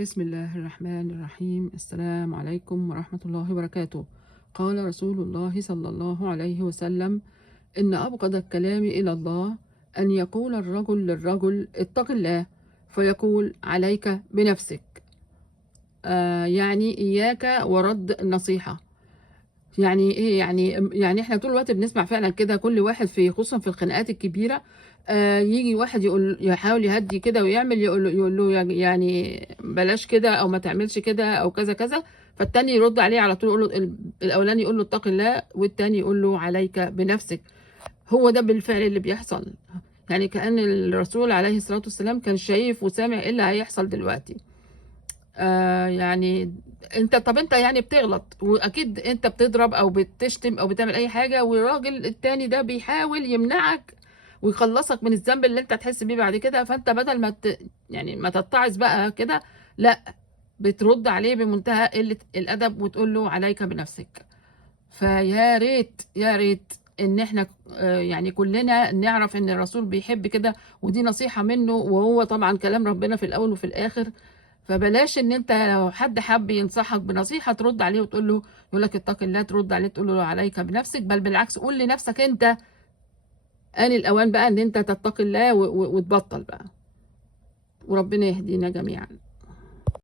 بسم الله الرحمن الرحيم. السلام عليكم ورحمة الله وبركاته. قال رسول الله صلى الله عليه وسلم: إن أبغض الكلام إلى الله أن يقول الرجل للرجل اتق الله، فيقول عليك بنفسك. يعني إياك ورد النصيحة. يعني إيه؟ يعني إحنا طول الوقت بنسمع فعلا كده، كل واحد خصوصا في الخناقات الكبيرة. يجي واحد يحاول يهدي كده ويعمل، يقول له يعني بلاش كده أو ما تعملش كده أو كذا كذا. فالتاني يرد عليه على طول، يقول له الأولاني يقول له اتق الله، والتاني يقول له عليك بنفسك. هو ده بالفعل اللي بيحصل. يعني كأن الرسول عليه الصلاة والسلام كان شايف وسامع إيه اللي هيحصل دلوقتي. يعني طب انت يعني بتغلط، واكيد انت بتضرب او بتشتم او بتعمل اي حاجة، والراجل التاني ده بيحاول يمنعك ويخلصك من الذنب اللي انت هتحس بيه بعد كده. فانت بدل يعني ما تتعظ بقى كده، لا، بترد عليه بمنتهى قلة الادب وتقول له عليك بنفسك. فيا ريت يا ريت ان احنا يعني كلنا نعرف ان الرسول بيحب كده، ودي نصيحة منه، وهو طبعا كلام ربنا في الاول وفي الاخر. فبلاش ان انت لو حد حب ينصحك بنصيحة ترد عليه وتقول له، يقول لك اتق الله، ترد عليه تقول له عليك بنفسك. بل بالعكس، قول لنفسك انت آن الاوان بقى ان انت تتقي الله وتبطل بقى. وربنا يهدينا جميعا.